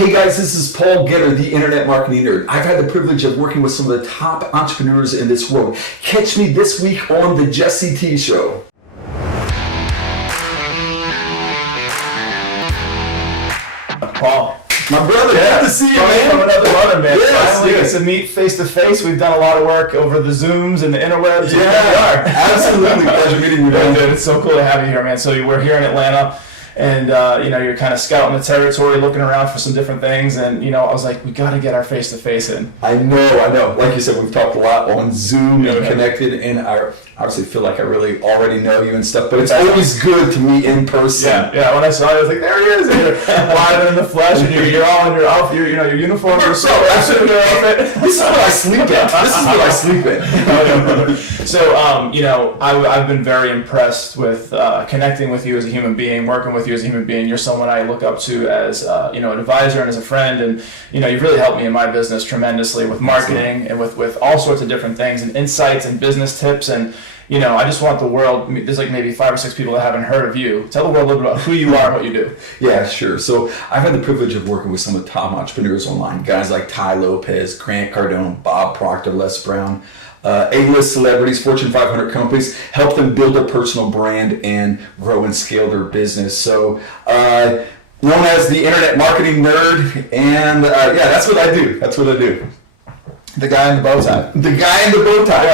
Hey guys, this is Paul Getter, the Internet Marketing Nerd. I've had the privilege of working with some of the top entrepreneurs in this world. Catch me this week on the Jesse T Show. Paul. My brother, good to see you, man. From another mother, man. Yes, Finally yes. get to meet face to face. We've done a lot of work over the Zooms and the interwebs. Yeah, and here we are. absolutely. Pleasure meeting you, man. Dude, it's so cool to have you here, man. So we're here in Atlanta, and you're kind of scouting the territory, looking around for some different things, and I was like, we got to get our face to face in. I know. Like you said, we've talked a lot on Zoom and connected, and I obviously feel like I really already know you and stuff, but it's always good to meet in person. Yeah. When I saw you, I was like, there he is. And you're live in the flesh, and you're all in your outfit, your uniform. You're so absolutely your outfit. This is what I sleep in. So, I've been very impressed with connecting with you as a human being, working with you as a human being. You're someone I look up to as an advisor and as a friend, and you've really helped me in my business tremendously with marketing and with all sorts of different things and insights and business tips. And I just want the world, there's like maybe 5 or 6 people that haven't heard of you. Tell the world a little bit about who you are and what you do. Yeah, sure. So I've had the privilege of working with some of the top entrepreneurs online. Guys like Ty Lopez, Grant Cardone, Bob Proctor, Les Brown, A-list celebrities, Fortune 500 companies, help them build their personal brand and grow and scale their business. So known as the Internet Marketing Nerd, and that's what I do. The guy in the bow tie. The guy in the bow tie.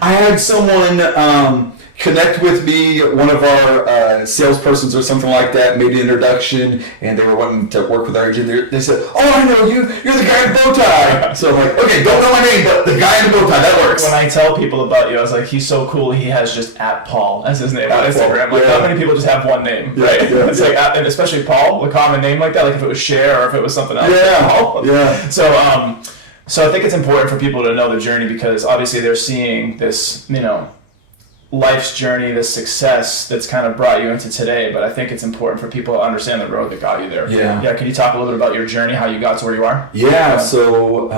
I had someone connect with me, one of our salespersons or something like that, made an introduction, and they were wanting to work with our agent. They said, "Oh, I know you. You're the guy in the bow tie." So I'm like, "Okay, don't know my name, but the guy in the bow tie, that works." When I tell people about you, I was like, he's so cool. He has just @Paul as his name on Instagram. Like, how many people just have one name, right? It's like, and especially Paul, a common name like that. Like if it was Cher or if it was something else. Yeah. Paul. Yeah. So I think it's important for people to know the journey, because obviously they're seeing this, life's journey, this success that's kind of brought you into today. But I think it's important for people to understand the road that got you there. Yeah. Can you talk a little bit about your journey, how you got to where you are? Yeah. So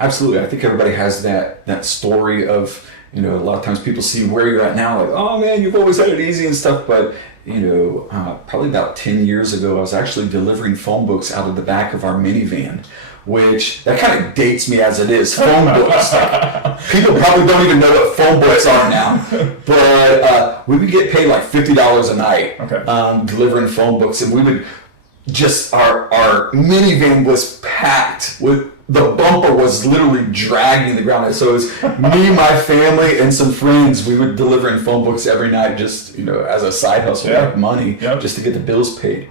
absolutely, I think everybody has that story of, a lot of times people see where you're at now, like, oh man, you've always had it easy and stuff. But probably about 10 years ago, I was actually delivering phone books out of the back of our minivan, which that kind of dates me as it is. Phone books. Like, people probably don't even know what phone books are now. But we would get paid like $50 a night delivering phone books, and we would just our minivan was packed with. The bumper was literally dragging the ground. So it was me, my family, and some friends. We would deliver in phone books every night, just as a side hustle, make money, just to get the bills paid.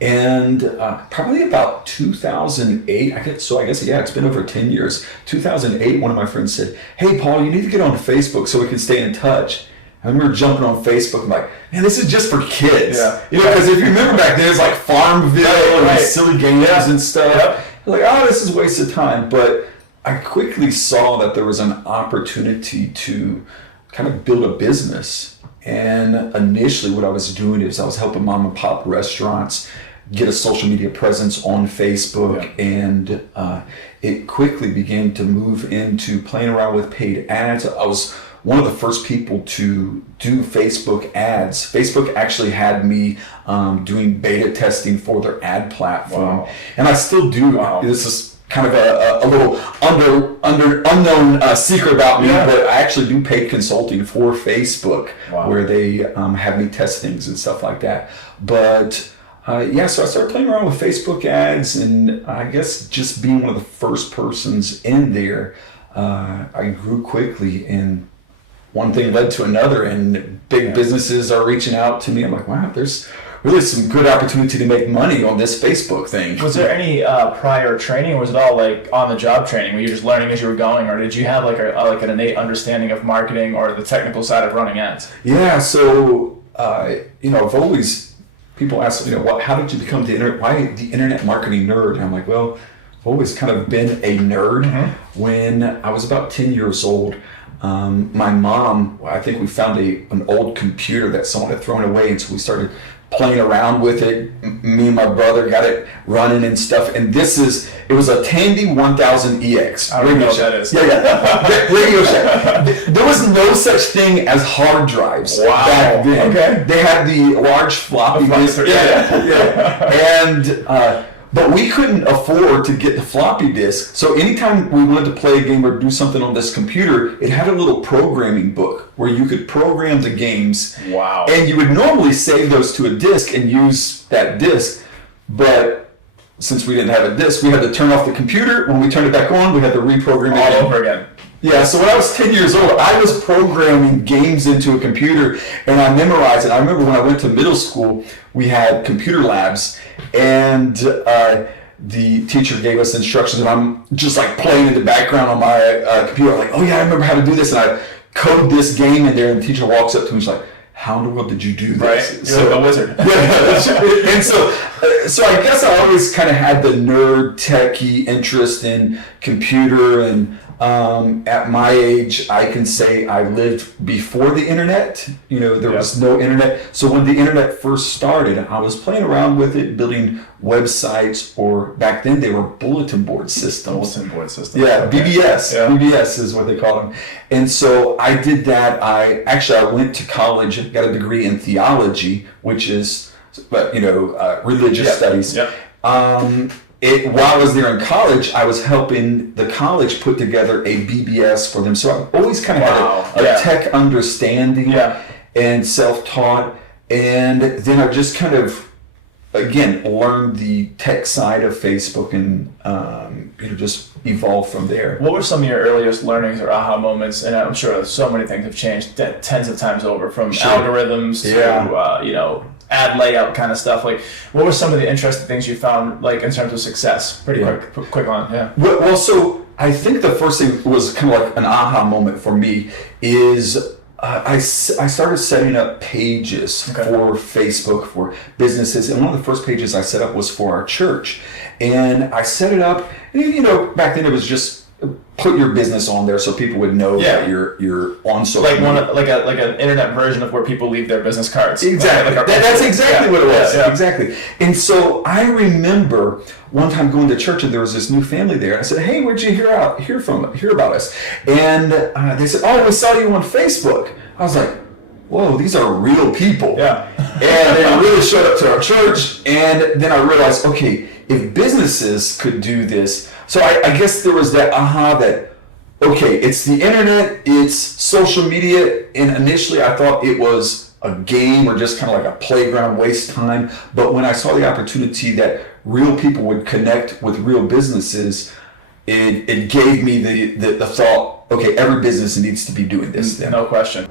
And probably about 2008, I guess it's been over 10 years. 2008, one of my friends said, "Hey, Paul, you need to get on Facebook so we can stay in touch." I remember jumping on Facebook. I'm like, man, this is just for kids. Because if you remember back then, it's like Farmville and silly games and stuff. Like, oh, this is a waste of time. But I quickly saw that there was an opportunity to kind of build a business. And initially what I was doing is I was helping mom and pop restaurants get a social media presence on Facebook. And it quickly began to move into playing around with paid ads. I was one of the first people to do Facebook ads. Facebook actually had me doing beta testing for their ad platform. And I still do. This is kind of a little unknown secret about me, but I actually do paid consulting for Facebook, where they have me test things and stuff like that. But so I started playing around with Facebook ads, and I guess just being one of the first persons in there, I grew quickly, and one thing led to another, and big businesses are reaching out to me. I'm like, wow, there's really some good opportunity to make money on this Facebook thing. Was there any prior training, or was it all like on-the-job training? Were you just learning as you were going, or did you have like an innate understanding of marketing or the technical side of running ads? Yeah, so I've always, people ask, how did you become why the Internet Marketing Nerd? And I'm like, well, I've always kind of been a nerd. When I was about 10 years old, my mom, I think we found an old computer that someone had thrown away, and so we started playing around with it. Me and my brother got it running and stuff. And it was a Tandy 1000EX. I don't know what that is. Yeah. Radio Shack. There was no such thing as hard drives back then. Okay. They had the large floppy disk. Yeah. And, but we couldn't afford to get the floppy disk. So anytime we wanted to play a game or do something on this computer, it had a little programming book where you could program the games. Wow. And you would normally save those to a disk and use that disk. But since we didn't have a disk, we had to turn off the computer. When we turned it back on, we had to reprogram it all over again. Yeah, so when I was 10 years old, I was programming games into a computer, and I memorized it. I remember when I went to middle school, we had computer labs, and the teacher gave us instructions, and I'm just like playing in the background on my computer. I'm like, oh yeah, I remember how to do this, and I code this game in there, and the teacher walks up to me and she's like, how in the world did you do this? Right, you're like a wizard. Yeah, and so I guess I always kind of had the nerd, techie interest in computer, and at my age, I can say I lived before the internet. There was no internet. So when the internet first started, I was playing around with it, building websites, or back then they were bulletin board systems. Yeah, okay. BBS. Yeah. BBS is what they call them. And so I did that. I went to college and got a degree in theology, which is, religious studies. Yeah. While I was there in college, I was helping the college put together a BBS for them. So I've always kind of had a tech understanding and self-taught. And then I just kind of, again, learned the tech side of Facebook and just evolved from there. What were some of your earliest learnings or aha moments? And I'm sure so many things have changed tens of times over, from algorithms to ad layout kind of stuff. Like, what were some of the interesting things you found, like, in terms of success? Pretty quick on, Well, so I think the first thing was kind of like an aha moment for me is I started setting up pages for Facebook for businesses, and one of the first pages I set up was for our church, and I set it up. And, back then it was just put your business on there so people would know that you're on social media. Like an internet version of where people leave their business cards. Exactly. That's exactly what it was. Yeah. Exactly. And so I remember one time going to church, and there was this new family there. I said, "Hey, where'd you hear about us?" And they said, "Oh, we saw you on Facebook." I was like, "Whoa, these are real people." Yeah. And they really showed up to our church, and then I realized, okay, if businesses could do this. So I guess there was that aha that, okay, it's the internet, it's social media, and initially I thought it was a game or just kind of like a playground, waste time. But when I saw the opportunity that real people would connect with real businesses, it gave me the thought, okay, every business needs to be doing this then. No question.